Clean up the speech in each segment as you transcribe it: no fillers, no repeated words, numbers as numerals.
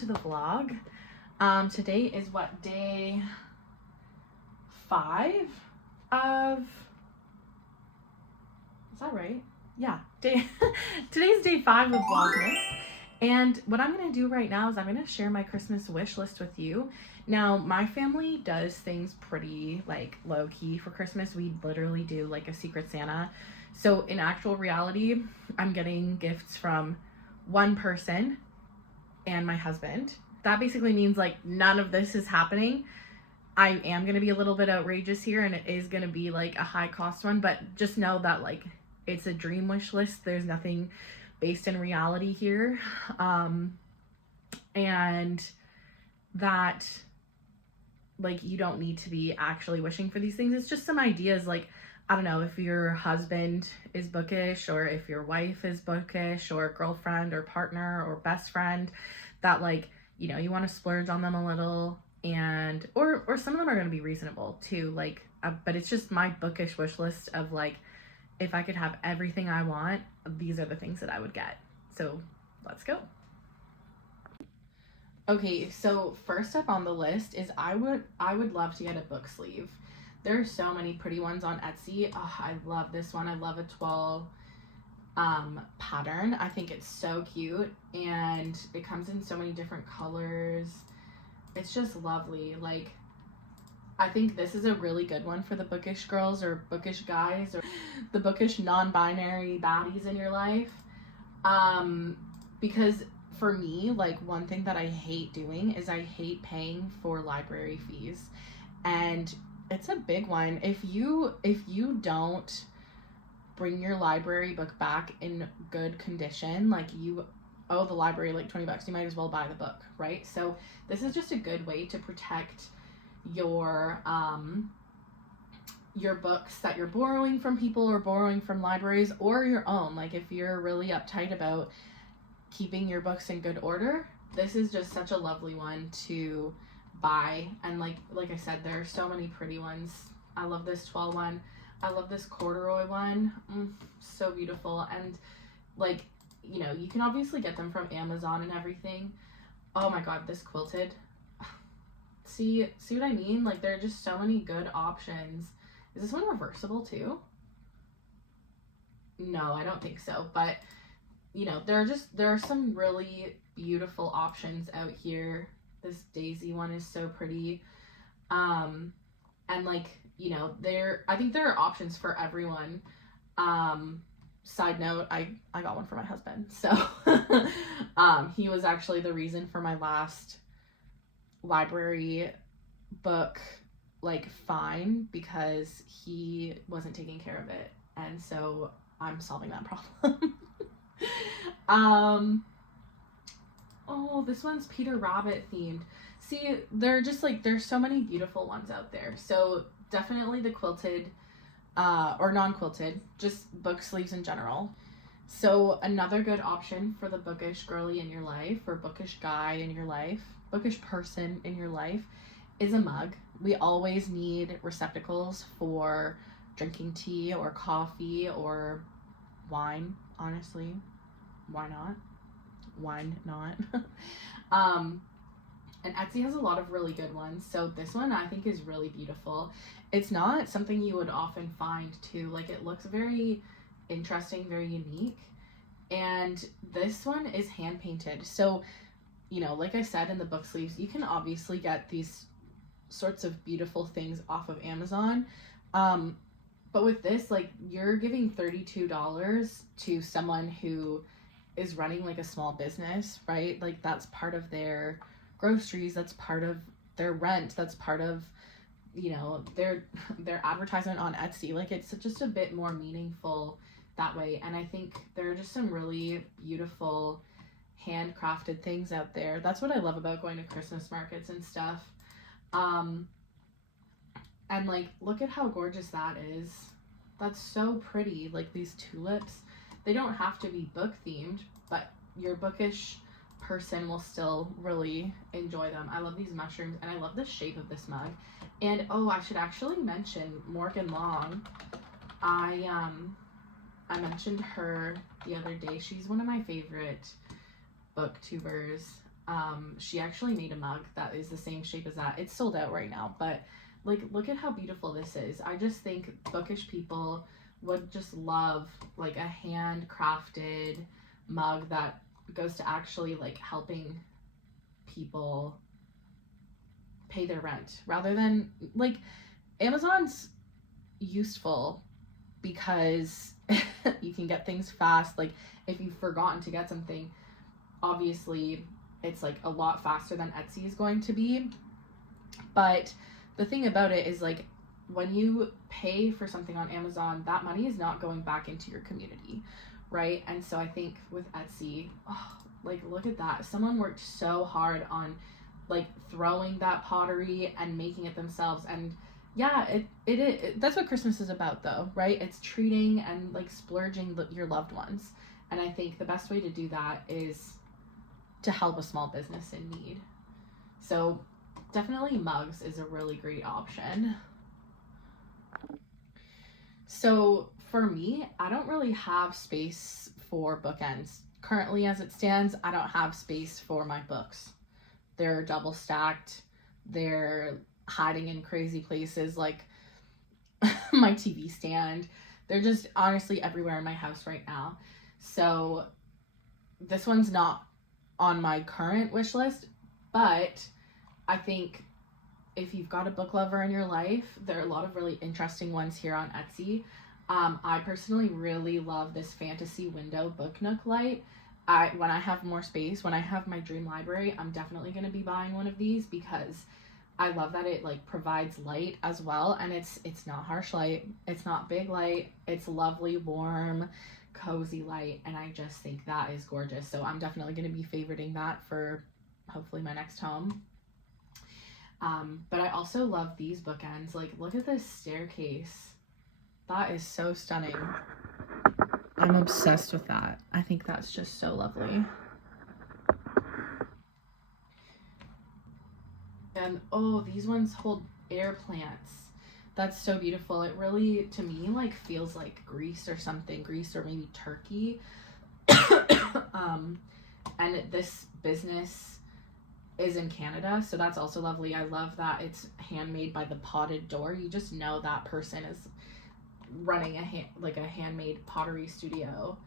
to the vlog. Today is what, day 5 of, is that right? Yeah, today's day 5 of Vlogmas. And what I'm going to do right now is I'm going to share my Christmas wish list with you. Now, my family does things pretty like low key for Christmas. We literally do like a Secret Santa. So in actual reality, I'm getting gifts from one person and my husband. That basically means like none of this is happening. I am going to be a little bit outrageous here, and it is going to be like a high cost one, but just know that like it's a dream wish list. There's nothing based in reality here. And that like you don't need to be actually wishing for these things. It's just some ideas. Like, I don't know, if your husband is bookish, or if your wife is bookish, or girlfriend or partner or best friend, that like, you know, you want to splurge on them a little, and or some of them are going to be reasonable too, like but it's just my bookish wish list of like, if I could have everything I want, these are the things that I would get. So let's go. Okay, so first up on the list is I would love to get a book sleeve. There are so many pretty ones on Etsy. Oh, I love this one. I love a 12 pattern. I think it's so cute, and it comes in so many different colors. It's just lovely. Like, I think this is a really good one for the bookish girls or bookish guys or the bookish non-binary baddies in your life. Because for me, like, one thing that I hate doing is I hate paying for library fees. And it's a big one. If you don't bring your library book back in good condition, like, you owe the library like $20, you might as well buy the book, right? So this is just a good way to protect your books that you're borrowing from people or borrowing from libraries, or your own. Like, if you're really uptight about keeping your books in good order, this is just such a lovely one to buy. And like I said, there are so many pretty ones. I love this 12 one. I love this corduroy one. So beautiful. And like, you know, you can obviously get them from Amazon and everything. Oh my god, this quilted. See what I mean? Like, there are just so many good options. Is this one reversible too? No, I don't think so. But, you know, there are some really beautiful options out here. This daisy one is so pretty. And like, you know, I think there are options for everyone. Side note, I got one for my husband. So he was actually the reason for my last library book like fine, because he wasn't taking care of it, and so I'm solving that problem. Oh, this one's Peter Rabbit themed. See, they're just like, there's so many beautiful ones out there. So definitely the quilted or non-quilted, just book sleeves in general. So another good option for the bookish girly in your life, or bookish guy in your life, bookish person in your life, is a mug. We always need receptacles for drinking tea or coffee or wine, honestly. Why not? Why not? And Etsy has a lot of really good ones. So this one I think is really beautiful. It's not something you would often find too. Like, it looks very interesting, very unique. And this one is hand painted. So, you know, like I said in the book sleeves, you can obviously get these sorts of beautiful things off of Amazon. But with this, like, you're giving $32 to someone who is running like a small business, right? Like, that's part of their groceries, that's part of their rent, that's part of, you know, their advertisement on Etsy. Like, it's just a bit more meaningful that way. And I think there are just some really beautiful handcrafted things out there. That's what I love about going to Christmas markets and stuff. And like, look at how gorgeous that is. That's so pretty. Like, these tulips, they don't have to be book themed, but your bookish person will still really enjoy them. I love these mushrooms, and I love the shape of this mug. And oh, I should actually mention Morgan Long. I mentioned her the other day. She's one of my favorite booktubers. She actually made a mug that is the same shape as that. It's sold out right now, but like, look at how beautiful this is. I just think bookish people would just love like a handcrafted mug that goes to actually like helping people pay their rent, rather than like, Amazon's useful because you can get things fast. Like, if you've forgotten to get something, obviously it's like a lot faster than Etsy is going to be. But the thing about it is, like, when you pay for something on Amazon, that money is not going back into your community, right? And so I think with Etsy, oh, like, look at that. Someone worked so hard on like throwing that pottery and making it themselves. And yeah, it that's what Christmas is about, though, right? It's treating and like splurging your loved ones. And I think the best way to do that is to help a small business in need. So definitely mugs is a really great option. So for me, I don't really have space for bookends. Currently, as it stands, I don't have space for my books. They're double stacked. They're hiding in crazy places, like my TV stand. They're just honestly everywhere in my house right now. So this one's not on my current wish list, but I think if you've got a book lover in your life, there are a lot of really interesting ones here on Etsy. I personally really love this fantasy window book nook light. When I have more space, when I have my dream library, I'm definitely going to be buying one of these because I love that it like provides light as well. And it's not harsh light. It's not big light. It's lovely, warm, cozy light. And I just think that is gorgeous. So I'm definitely going to be favoriting that for hopefully my next home. But I also love these bookends. Like, look at this staircase. That is so stunning. I'm obsessed with that. I think that's just so lovely. And oh, these ones hold air plants. That's so beautiful. It really, to me, like feels like Greece or something. Greece or maybe Turkey. And this business is in Canada, so that's also lovely. I love that it's handmade by the potted door. You just know that person is running a handmade pottery studio.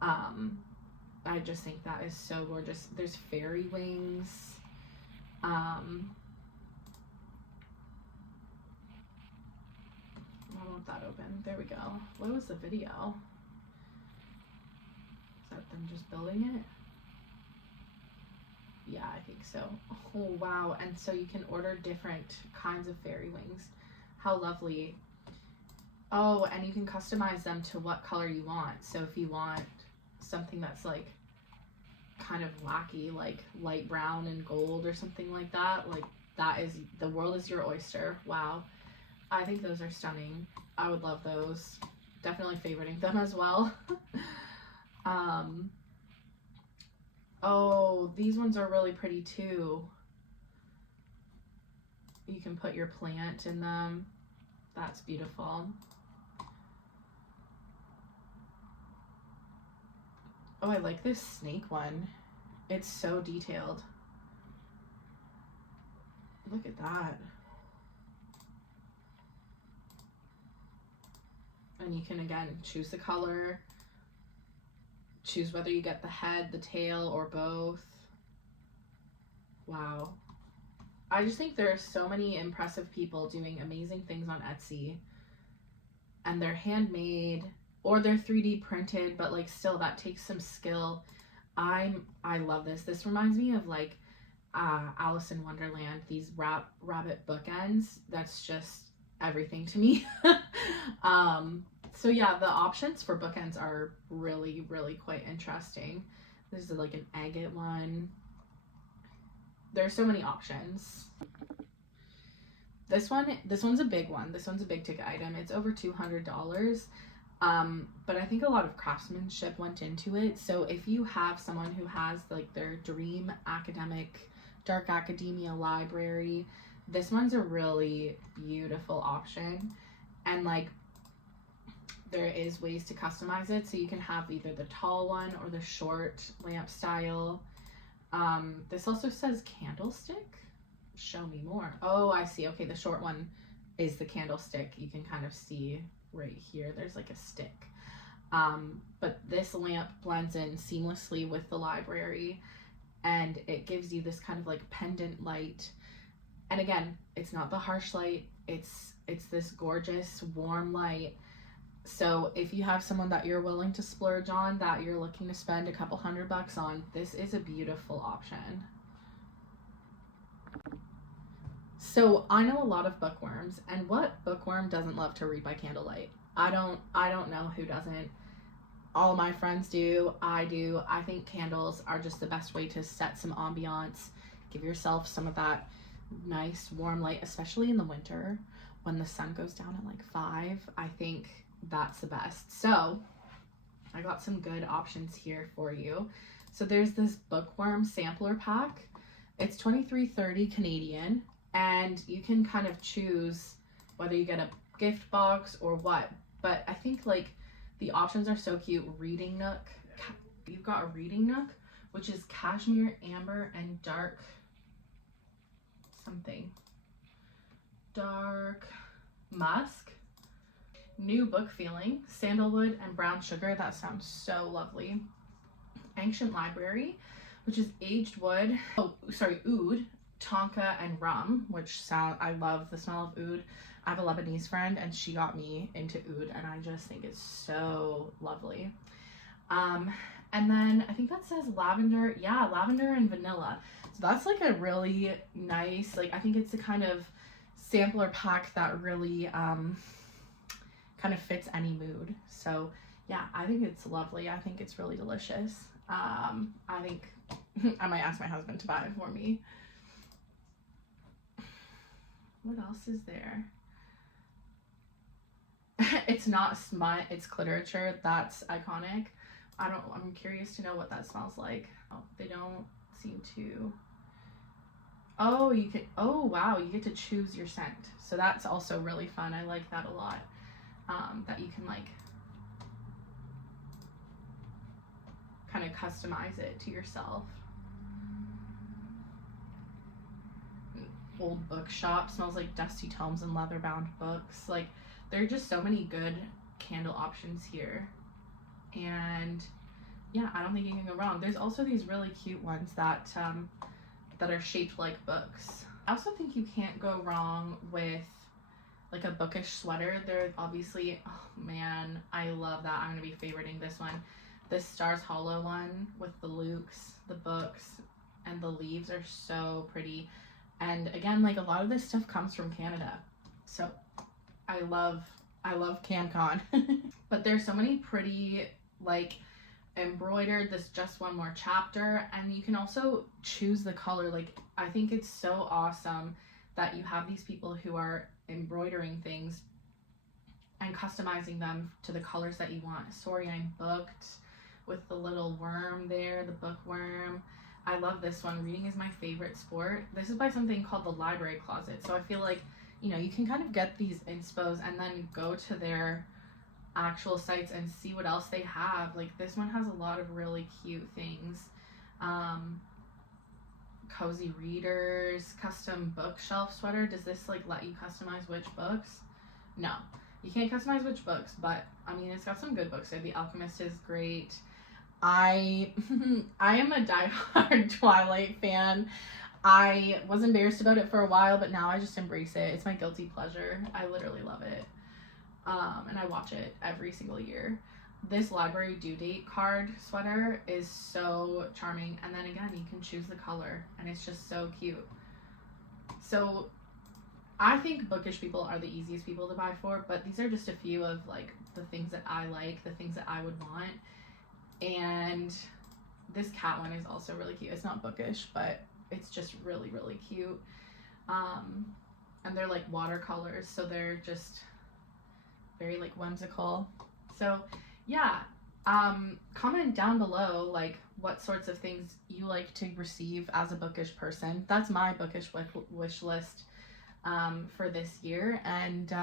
I just think that is so gorgeous. There's fairy wings. Why won't that open? There we go. What was the video? Is that them just building it? Yeah, I think so. Oh, wow. And so you can order different kinds of fairy wings. How lovely. Oh, and you can customize them to what color you want. So if you want something that's like kind of wacky, like light brown and gold or something like that, like that is, the world is your oyster. Wow. I think those are stunning. I would love those. Definitely favoriting them as well. Oh, these ones are really pretty too. You can put your plant in them. That's beautiful. Oh, I like this snake one. It's so detailed. Look at that. And you can, again, choose the color. Choose whether you get the head, the tail, or both. Wow. I just think there are so many impressive people doing amazing things on Etsy. And they're handmade or they're 3D printed, but like still that takes some skill. I love this. This reminds me of like Alice in Wonderland, these rabbit bookends. That's just everything to me. So yeah, the options for bookends are really, really quite interesting. This is like an agate one. There's so many options. This one's a big one. This one's a big ticket item. It's over $200. But I think a lot of craftsmanship went into it. So if you have someone who has like their dream academic, dark academia library, this one's a really beautiful option. And like, there is ways to customize it. So you can have either the tall one or the short lamp style. This also says candlestick. Show me more. Oh, I see. Okay, the short one is the candlestick. You can kind of see right here. There's like a stick. But this lamp blends in seamlessly with the library, and it gives you this kind of like pendant light. And again, it's not the harsh light. It's this gorgeous warm light. So if you have someone that you're willing to splurge on, that you're looking to spend a couple $100 on, this is a beautiful option. So I know a lot of bookworms, and what bookworm doesn't love to read by candlelight? I don't know who doesn't. All my friends do. I do. I think candles are just the best way to set some ambiance. Give yourself some of that nice warm light, especially in the winter when the sun goes down at like 5. I think that's the best. So I got some good options here for you. So there's this bookworm sampler pack. It's $23.30 Canadian, and you can kind of choose whether you get a gift box or what. But I think like the options are so cute. Reading nook. You've got a reading nook, which is cashmere, amber, and dark something. Dark musk. New book feeling, sandalwood and brown sugar. That sounds so lovely. Ancient library, which is aged wood. Oh, sorry, oud, tonka, and rum, which I love the smell of oud. I have a Lebanese friend, and she got me into oud, and I just think it's so lovely. And then I think that says lavender. Yeah, lavender and vanilla. So that's like a really nice, like I think it's a kind of sampler pack that really kind of fits any mood. So yeah, I think it's lovely. I think it's really delicious. I think I might ask my husband to buy it for me. What else is there? It's not smut, it's literature. That's iconic. I'm curious to know what that smells like. Oh, they don't seem to. Oh, oh wow, you get to choose your scent. So that's also really fun. I like that a lot. That you can like kind of customize it to yourself. Old bookshop smells like dusty tomes and leather bound books. Like there are just so many good candle options here, and yeah, I don't think you can go wrong. There's also these really cute ones that are shaped like books. I also think you can't go wrong with like a bookish sweater. They're obviously, oh man, I love that. I'm gonna be favoriting this one. This Stars Hollow one with the lukes, the books, and the leaves are so pretty. And again, like a lot of this stuff comes from Canada. So I love CanCon. But there's so many pretty like embroidered, this just one more chapter, and you can also choose the color. Like I think it's so awesome that you have these people who are embroidering things and customizing them to the colors that you want. Sorry, I'm booked with the little worm there, the bookworm. I love this one. Reading is my favorite sport. This is by something called the Library Closet. So I feel like, you know, you can kind of get these inspos and then go to their actual sites and see what else they have. Like this one has a lot of really cute things. Cozy readers, custom bookshelf sweater. Does this like let you customize which books? No, you can't customize which books, but I mean it's got some good books there. The Alchemist is great. I am a diehard Twilight fan. I was embarrassed about it for a while, but now I just embrace it. It's my guilty pleasure. I literally love it. And I watch it every single year. This library due date card sweater is so charming. And then again, you can choose the color and it's just so cute. So I think bookish people are the easiest people to buy for, but these are just a few of like the things that I like, the things that I would want. And this cat one is also really cute. It's not bookish, but it's just really, really cute. And they're like watercolors, so they're just very like whimsical. So yeah, comment down below like what sorts of things you like to receive as a bookish person. That's my bookish wish list for this year. And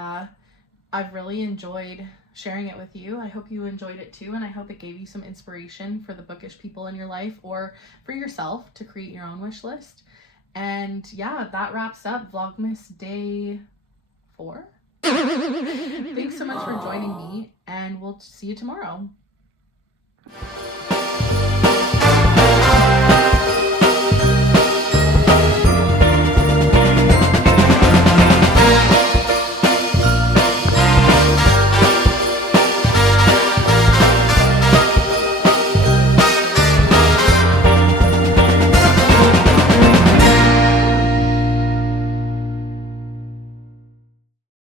I've really enjoyed sharing it with you. I hope you enjoyed it too, and I hope it gave you some inspiration for the bookish people in your life or for yourself to create your own wish list. And yeah, that wraps up Vlogmas Day 4. Thanks so much for joining me, and we'll see you tomorrow.